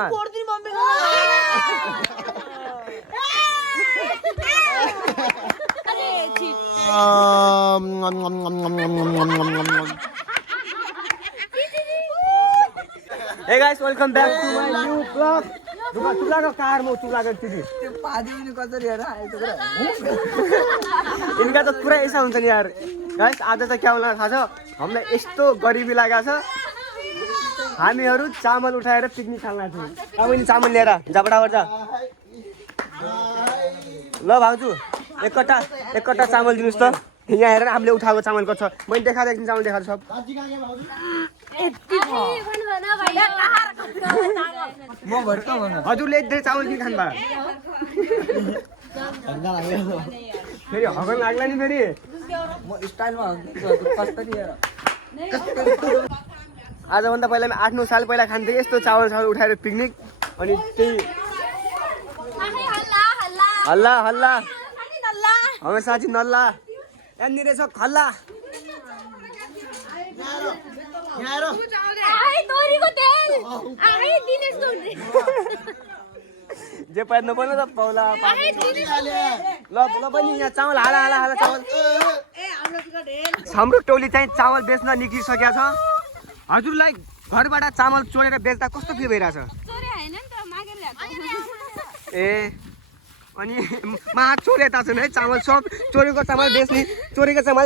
Hey guys, welcome back to my new vlog. तुलाको car म तुलाको टिभी त्यो पादिनु कसरी हेर आएको कुरा इनका त पुरा ऐसा हुन्छ नि यार गाइस आज त क्या होला थाहा छ हामीलाई यस्तो गरिबी लागेको छ हामीहरु चामल उठाएर पिकनिक खान लाग्छौं अब नि चामल लिएर जा फटाफट जा ल भाउजू एक कट्टा चामल दिनुस् त यहाँ हेरेर हामीले उठाएको चामल कति छ मैले देखाएको एकछिन चामल देखाएको सब म भर्का भन हजुरले एक धेरै चामल किन खानु भयो फेरि हगन लाग्ला नि फेरि म स्टाइलमा कसरी हेर आजभन्दा पहिला 8-9 साल पहिला खान्थे यस्तो चामल उठाएर पिकनिक अनि त्यही हल्ला हल्ला हाम्रो साथी नल्ला यहाँनिर छ खल्ला जे पाइ नपर्नु त पौला ल पनि यहाँ चामल हाला चामल हाम्रो टोली चाहिँ चामल बेच्न निक्लिसकेको छ हजुरलाई घरबाट चामल चोरेर बेच्दा कस्तो फिल भइरहेछ ए अनि मा चोरे त छैन है चामल सब चोरेको चामल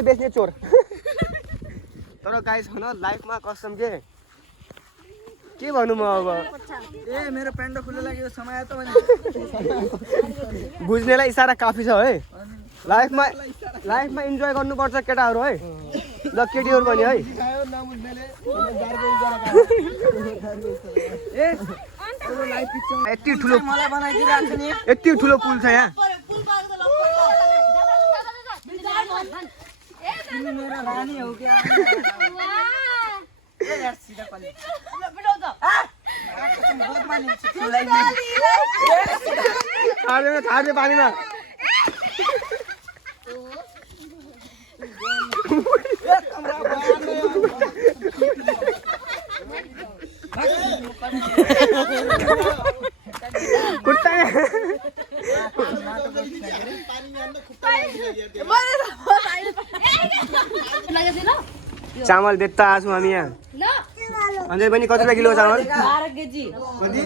बेच्ने चोर तर गाइस हो न लाइफमा कसम के भन्नु म अब ए मेरो पेन्डो खुल्ला लाग्यो समय त भने बुझ्नेलाई इशारा काफी छ है लाइफमा इन्जोय गर्नुपर्छ केटाहरु है ल केटीहरु पनि है यति ठुलो मलाई बनाइदिराछ नि यति ठुलो पुल छ यहाँ तिमी मेरो रानी हो के ए यार सीधा पानी बहुत पानी छाड्ने पानीमा चामल बेच्दा आछौँ हामी यहाँ अन्जय पनि कति किलो चामल 12 केजी कति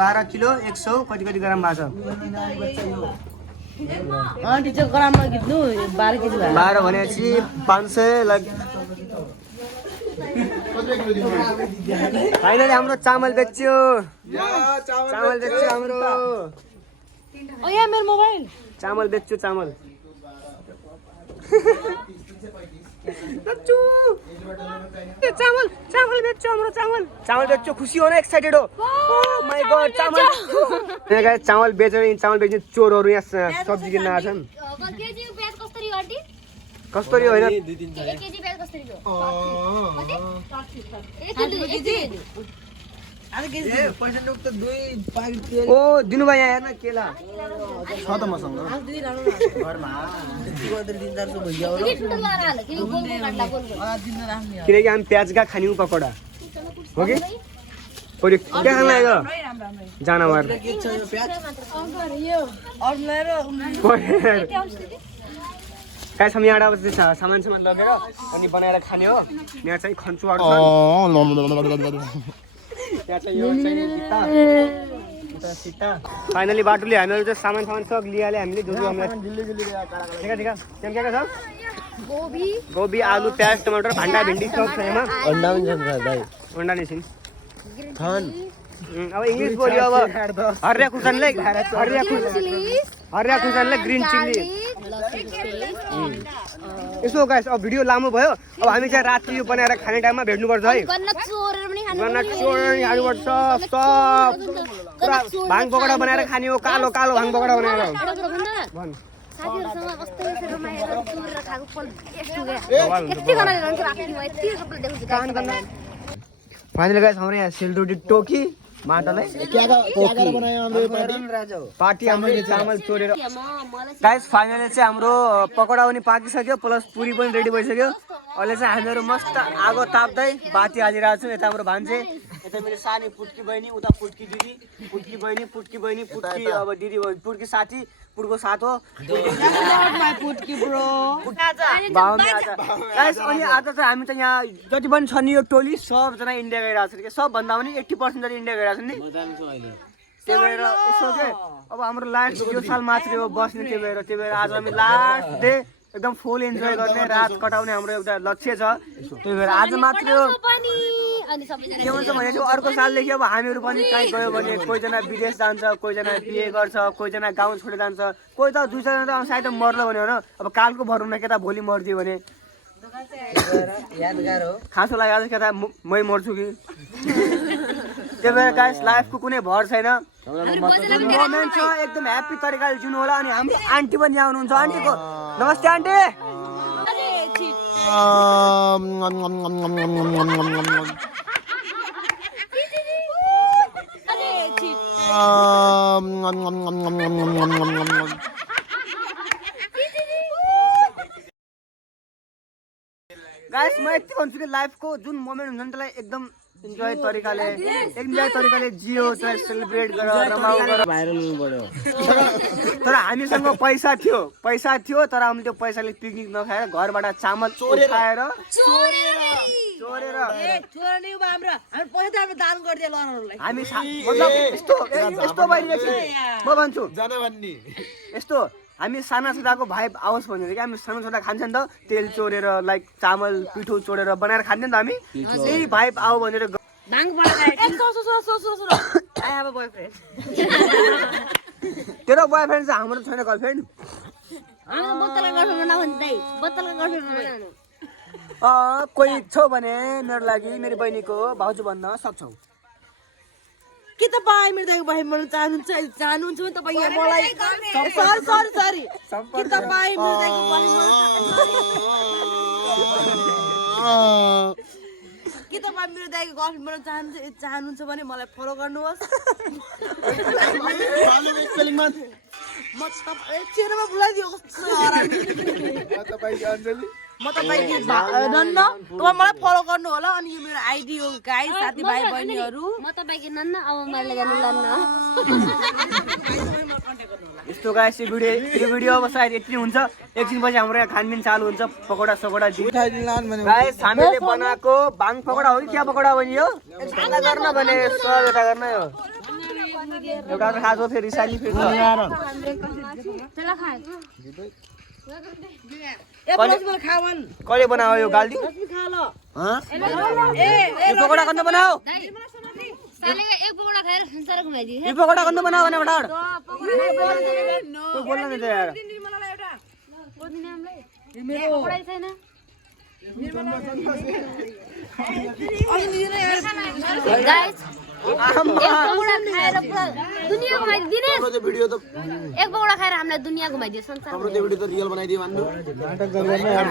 12 किलो 100 कति ग्राम भएको छ टिचर ग्राममा किन्नु 12 केजी 12 भनेपछि 500 फाइनली हाम्रो चामल बेच्यो हाम्रो ओ यहाँ मेरो मोबाइल चामल बेच्यो चामल बेच्यो हाम्रो चामल बेच्यो खुसी हो न एक्साइटेड हो माय गॉड चामल बेच्ने चोरहरू यहाँ सब्जी किन्न आछन् कस्तरी होइन ओ दिनु भयो यहाँ हेर्न केला छ त मसँग घरमा किनकि हामी प्याजका खान्यौँ पकौडा हो कि के खान लाग्यो जनावर गाइस हामी यहाँबाट सामान लगेर अनि बनाएर खाने हो यहाँ चाहिँ खन्चुवाहरू फाइनली बाटोले हामीहरू चाहिँ सामान सब लिइहाल्यो हामीले जो गोभी आलु प्याज टमाटर भान्डा भिन्डी सब छ यहाँ अन्डा नि छिन् अब इंग्लिश बोल्यो अब हरिया खुर्सानीले ग्रीन चिल्ली यसो गाइस अब भिडियो लामो भयो अब हामी चाहिँ राति यो बनाएर खाने टाइममा भेट्नुपर्छ है गन्ना चोरेर खानुपर्छ सब पुरा भाङ पकौडा बनाएर खाने हो कालो भाङ पकौडा बनाएर फाइनली गाइस हाम्रो यहाँ सेलरोटी टोकी माटालाई पार्टी हाम्रो चामल चोरेर गाइस फाइनली चाहिँ हाम्रो पकौडा पनि पाकिसक्यो प्लस पुरी पनि रेडी भइसक्यो अहिले चाहिँ हामीहरू मस्त आगो ताप्दै बाती हालिरहेको छौँ यता हाम्रो भान्जे यता मेरो सानी पुट्की बहिनी उता पुट्की दिदी पुट्की बहिनी पुट्की बहिनी पुट्की अब दिदी पुट्की साथी पुट्को साथो पुटकी ब्रो भाउमी आज गाइस अनि आज चाहिँ हामी त यहाँ जति पनि छ नि यो टोली सबजना इन्डिया गइरहेको छ कि सबभन्दा पनि 80% जति इन्डिया गइरहेको छ नि त्यही भएर यसो के अब हाम्रो लास्ट यो साल मात्रै हो बस्ने त्यही भएर आज हामी लास्ट डे एकदम फुल इन्जोय गर्ने रात कटाउने हाम्रो एउटा लक्ष्य छ त्यही भएर आज मात्रै हो के भन्छ भने चाहिँ अर्को सालदेखि अब हामीहरू पनि कहीँ गयो भने कोहीजना विदेश जान्छ कोहीजना बिहे गर्छ कोहीजना गाउँ छोडेर जान्छ कोही त दुईजना त सायद मर्लो भने होइन अब कालको भरौँ न केटा भोलि मरिदियो भने यादगार हो खाँचो लाग्यो केटा मै मर्छु कि त्यही भएर गाइस लाइफको कुनै भर छैन जुन मोमेन्ट छ एकदम ह्याप्पी तरिकाले जिउनु होला अनि हाम्रो आन्टी पनि यहाँ हुनुहुन्छ आन्टीको नमस्ते आन्टी गाइस म यति भन्छु कि लाइफको जुन मोमेन्ट हुन्छ नि त्यसलाई एकदम इन्जोय तरिकाले जियो त्यसलाई सेलिब्रेट गर रमाउ गर भाइरल हुनु पर्यो तर हामीसँग पैसा थियो तर हामीले त्यो पैसाले पिकनिक नखाएर घरबाट चामल उठाएर चोरेर हामी मतलब यस्तो भइरहेको म भन्छु यस्तो हामी साना छोराको भाइ आओस् भनेर कि हामी सानो छोरा खान्छ नि त तेल चोरेर लाइक चामल पिठो चोरेर बनाएर खान्थ्यो नि त हामी त्यही भाइब आऊ भनेर तेरो बोयफ्रेन्ड चाहिँ हाम्रो छैन गर्लफ्रेन्ड कोही छौ भने मेरो लागि मेरो बहिनीको भाउजू भन्न सक्छौ के तपाईँ मेरो दाइको भाइ बनाउन चाहनुहुन्छ भने तपाईँ यहाँ मलाई सरी के तपाईँ मेरो दाइको भाइ के तपाईँ मेरो दाइको गर्लफ्रेन्ड बनाउन चाहनुहुन्छ भने मलाई फलो गर्नुहोस् म चेहरामा बोलाइदियो म तपाईँको नन्न तपाईँ मलाई फलो गर्नु होला अनि यो मेरो आइडी हो गाइस साथीभाइ बहिनीहरू म तपाईको नन्न अब मैले गर्नु लान्न यस्तो गाइस यो भिडियो अब सायद यति हुन्छ एकछिनपछि हाम्रो यहाँ खानपिन चालु हुन्छ पकोडा सकोडा गाइस हामीले बनाएको बाङ पकोडा हो कि क्या पकोडा हो नि यो एउटा गर्न भने सब एउटा गर्न हो एउटा खाएको फेरि रिसाली फेरि कहिले बनाओ यो गाल्दी यो पकोडा कन्द बनाओ सालेगा एक पकोडा खाएर संसार घुमाइदिए यो पकोडा कन्द बनाओ भने फटाफट कोही बोल्न नि त यार पकोडा छैन गाइस एक पकोडा खाएर पुरा दुनिया घुमाइदिने भिडियो त एक पकोडा खाएर हामीलाई दुनिया घुमाइदियो संसार हाम्रो त्यो भिडियो त रियल बनाइदियो भन्नु नाटक गरेर नै यार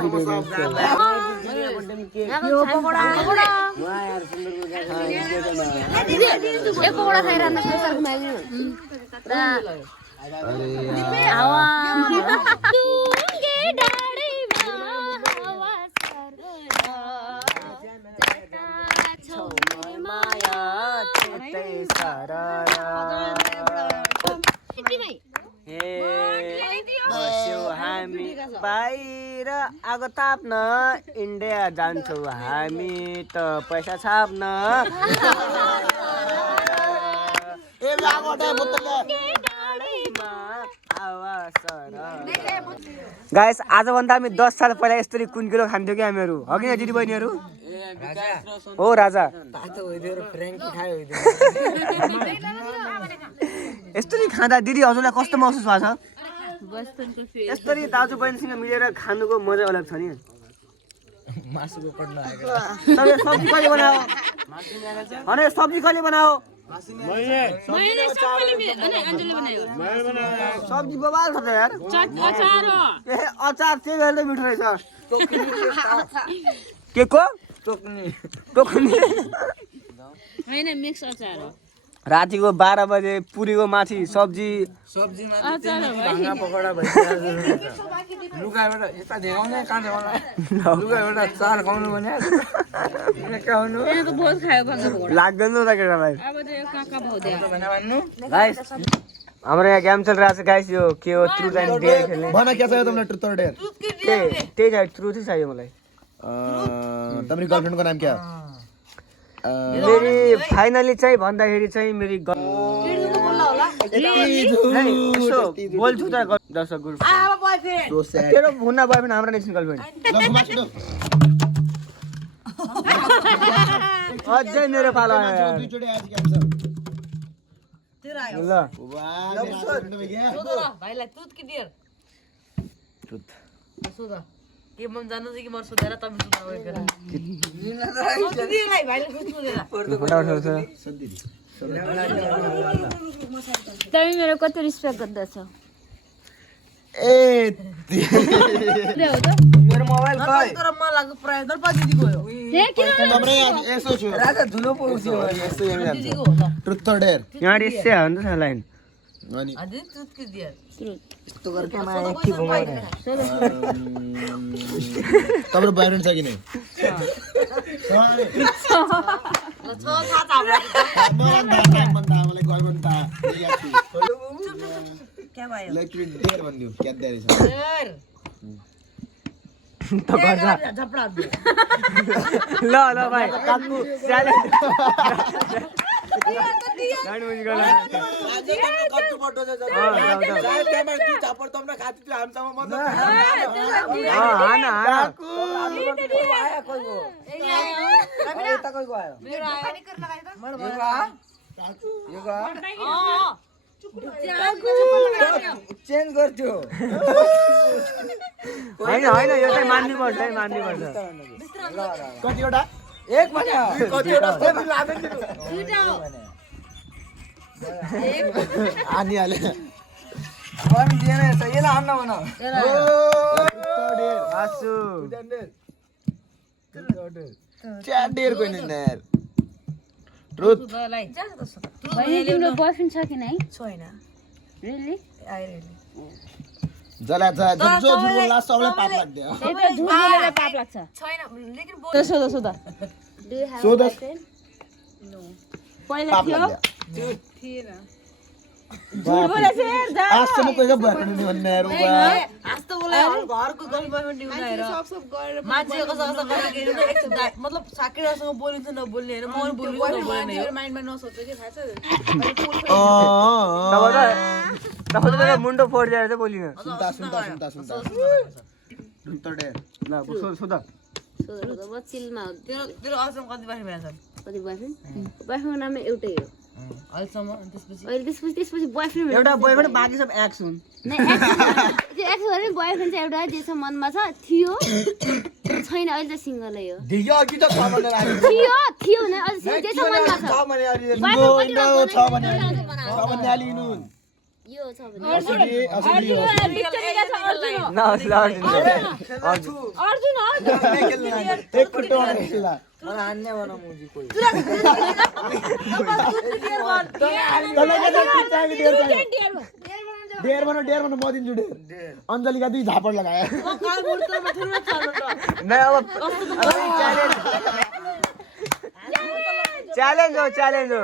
एक पकोडा खाएर हामीलाई संसार घुमाइदियो हावा तुंगे डाडीमा हावा सर माया चेतै सारा बस्यौ हामी बाहिर आगो ताप्न इन्डिया जान्छौ हामी त पैसा छाप्न गाइस आजभन्दा हामी 10 साल पहिला यस्तरी कुन किलो खान्थ्यौँ कि हामीहरू हो कि दिदी बहिनीहरू हो राजा यस्तरी खाँदा दिदी हजुरलाई कस्तो महसुस भएको छ यस्तरी दाजु बहिनीसँग मिलेर खानुको मजा अलग छ नि तपाईँ सब्जी कहिले बनाओ अनि सब्जी कहिले बनाओ सब्जी बबाल छ त यार ए अचार चाहिँ गरेर मिठो रहेछ के को टोक्ने हैन मिक्स अचार हो रातिको 12 बजे पुरीको माथि सब्जी सब्जीमा भाङा पकौडा भइसक्यो लुगाबाट यता देखाउने कहाँ देखाउनु लुगाबाट चार खाउनु भने खाउनु लाग्दैन त केटालाई भन्नु गाइस हाम्रो यहाँ गेम चल रहा है गाइस यो के हो ट्रुथ एन्ड डेयर खेल्ने भन क्या चाहियो तुमलाई ट्रुथ और डेयर त्यही चाहिँ ट्रुथ चाहियो मलाई तुम्हारी गर्लफ्रेंड को नाम क्या मेरी फाइनली चाहिँ भन्दाखेरि चाहिँ मेरी बोल्छु त दर्शक गुरु तेरो हुन्ना बोयफ्रेन्ड हाम्रो नेक्स्ट गर्लफ्रेन्ड अझै मेरो पालो आयो ल भाइलाई तुत कि डियर सोध के मन जानु चाहिँ कि म सोधेर तपाईँ सोध्नु दिदीलाई भाइले सोध्नुदेला तिमी मेरो कति रिस्पेक्ट गर्दछ ए मेरो मोबाइल खै तर मलाई प्राय दर्पा दिदी गयो तुमरे यसो छु राजा धुलो पोल्छु यसो यहाँ दिदी गयो ल ट्रुथ और डेयर यहाँ रिस्से हो नि त लाइन अनि अझै तुत कि डियर यस्तो गरेर मा एकटी घुमाउने तपाईको बॉयफ्रेंड छ कि नै ल छ थाहा छ मलाई गर्लफ्रेंड था के भयो इलेक्ट्रिक डेयर भन्दियो क्या डेयर छ डियर त गर्छ झपडा ल ल भाइ काकु च्यालेन्ज गाडी मुजी गर्नु आज कट्टु पट्टो छ जाय क्यामेरा तू झापड तमरा खाती तू हामीसँग मतलब हाना हाना आया कोही गयो यता कोही गयो मेरो पानी कर लगाइ त यो गयो चेन्ज गर्थ्यो हैन हैन यो चाहिँ मान्नु पर्छ है मान्नु पर्छ कतिवटा एक भने कतिवटा दुईटा हो आनी हाले पनि दिएन यसो यसलाई हान्न भन आसु क्या डेयर कोइ नि यार ट्रुथ लाई बहिनी तिम्रो बोयफ्रेन्ड छ कि नै छैन रियली आइरेली जला जा जो झुट बोल्ला सबलाई पाप लाग्दैन त्यही त झुट बोलेर पाप लाग्छ छैन लेकिन सोध सोध डु यु सोध। नो पहिला पाप थियो लाग्दैन थिएन झुट बोलेछ जा आजसम्म कोही बॉयफ्रेंड नि भन्ने यार आस्तो बोले घरको गर्लफ्रेन्ड हुँदैन सब गरेर मान्छे कसो कसो गरेर मतलब साकेरसँग बोलिन्छ नबोल्ने हैन म बोलिन्छ नबोल्ने हो माइन्डमा नसोच्छ के थाहा छ तब त मुन्डो फोड्दै चाहिँ बोलिन सुन्ता ट्रुथ और डेयर ल सोध सोध सोध म चिलमा तेरो तेरो अझसम्म कति बार भएछ कति बोयफ्रेन्ड बोयफ्रेन्डको नाम एउटै हो अहिलेसम्म त्यसपछि अहिले त्यसपछि बोयफ्रेन्ड एउटा बोयफ्रेन्ड बाँकी सब एक्स हुन् नै त्यो एक्स भने बोयफ्रेन्ड चाहिँ एउटा जे छ मनमा छ थियो छैन अहिले चाहिँ सिंगलै हो ढियो कि त छ भनेर आयो थियो भने अहिले जे छ मनमा छ छ भने अलि बोयफ्रेन्ड छ भने अलि लिनु यो छ भने असली न अर्जुन एक खुट्टो खेल्ला मलाई हान्ने भन मुजी कोही डेयर भन म दिन्छु डेयर अञ्जलीका दुई झापड लगाए नै अब च्यालेन्ज हो च्यालेन्ज हो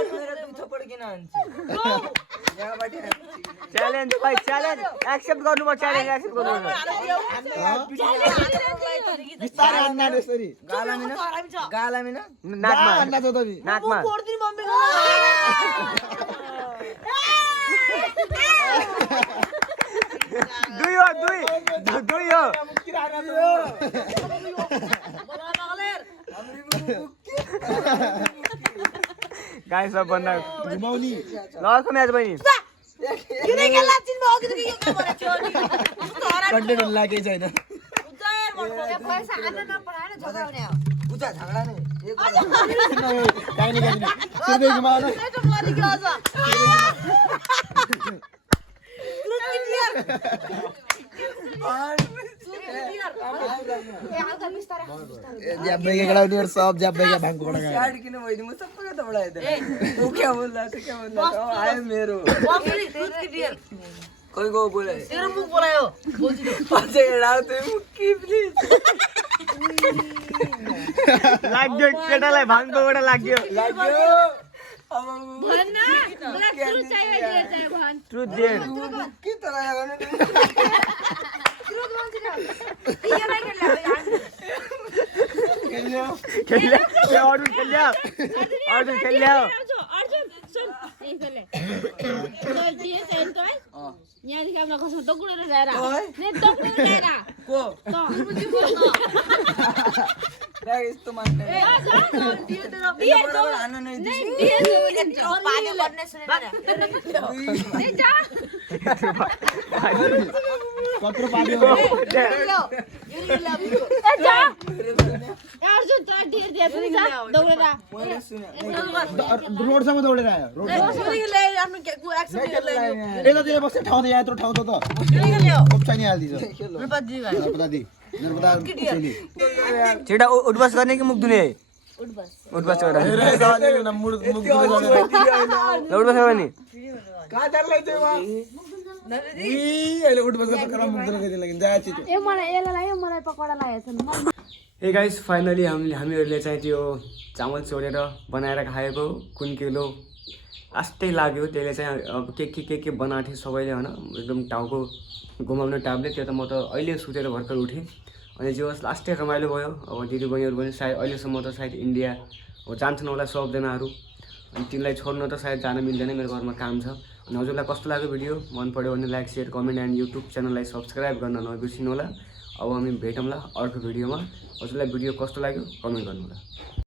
मेरो दुई थप्पड किन हान्छ यहाँबाट च्यालेन्ज भाइ च्यालेन्ज एक्सेप्ट गर्नुपर्छ च्यालेन्ज एक्सेप्ट गर्नुपर्छ बिस्तारै हान्न यसरी गालामिन नाकमा हान्न छ तबी नाकमा दुई हो गाई सबभन्दा घुमाउनी ल अर्को म्याच बहिनी कन्टेन्ट हुन लागेकै छैन बुझा झगडा नै काहीँ न सिधै घुमाउन जब भाई के और सब जब भाई का भांग पकड़ा गया कार्ड किने भइदिनु म सबैले त बढाइदिए वो क्या बोल रहा है क्या बोल रहा है आए मेरो कोई को बोले तेरो मुख बोलायो बोल्दिनु अझै राते मुक्की प्लिज लाग्यो केटालाई भाङ पकौडा लाग्यो लाग्यो अब भन्न मलाई ट्रुथ चाहियो डियर चाहियो भन ट्रुथ डियर के त लगाउनु ट्रुथ भन्छ नि यो लागि खेल्यो अर्जुन खेल्यो अर्जुन सुन यसले तो डियर चाहियो त यहाँ देखि आफ्नो कसम दगुडेर ल्याएर ने दगुडेर ल्याएर को त यस्तो मान्ने डियर त हान्न नै पानी गर्ने सुनेन कत्रो पानी हो अर्जुन त डियर दिए पनि जा दगुडेर मैले सुने रोड सम्म दौडेर आयो रोड यता दिएर बस्छ ठाउँ दिए यत्रो ठाउँ त ओप्चा नि हाल्दिछ नर्पदा दी नर्पदा चली छिटा उठबस गर्ने कि मुख दुने उठबस गरेर मुड मुख उठबस गर्ने कहाँ जान्लाई चाहिँ वा अहिले उठ बस कर मुख दुने दिन लागि जा छिटो ए मलाई एला लाग्यो मलाई पकोडा लागेछ नि ए गाइस फाइनली हामीहरूले चाहिँ त्यो चामल चोरेर बनाएर खाएको कुन किलो लास्टै लाग्यो त्यसले चाहिँ अब के बनाएको थियो सबैले होइन एकदम टाउको घुमाउने टापले त्यो त म त अहिले सुतेर भर्खर उठेँ अनि जे होस् लास्टै रमाइलो भयो अब दिदीबहिनीहरू पनि सायद अहिलेसम्म त सायद इन्डिया अब जान्छन् होला सबजनाहरू अनि तिनलाई छोड्न त सायद जान मिल्दैन मेरो घरमा काम छ अनि हजुरलाई कस्तो लाग्यो भिडियो मन पऱ्यो भने like share comment and YouTube च्यानललाई सब्सक्राइब गर्न नबिर्सिनु होला अब हामी भेटौँला अर्को भिडियोमा हजुरलाई भिडियो कस्तो लाग्यो कमेन्ट गर्नु होला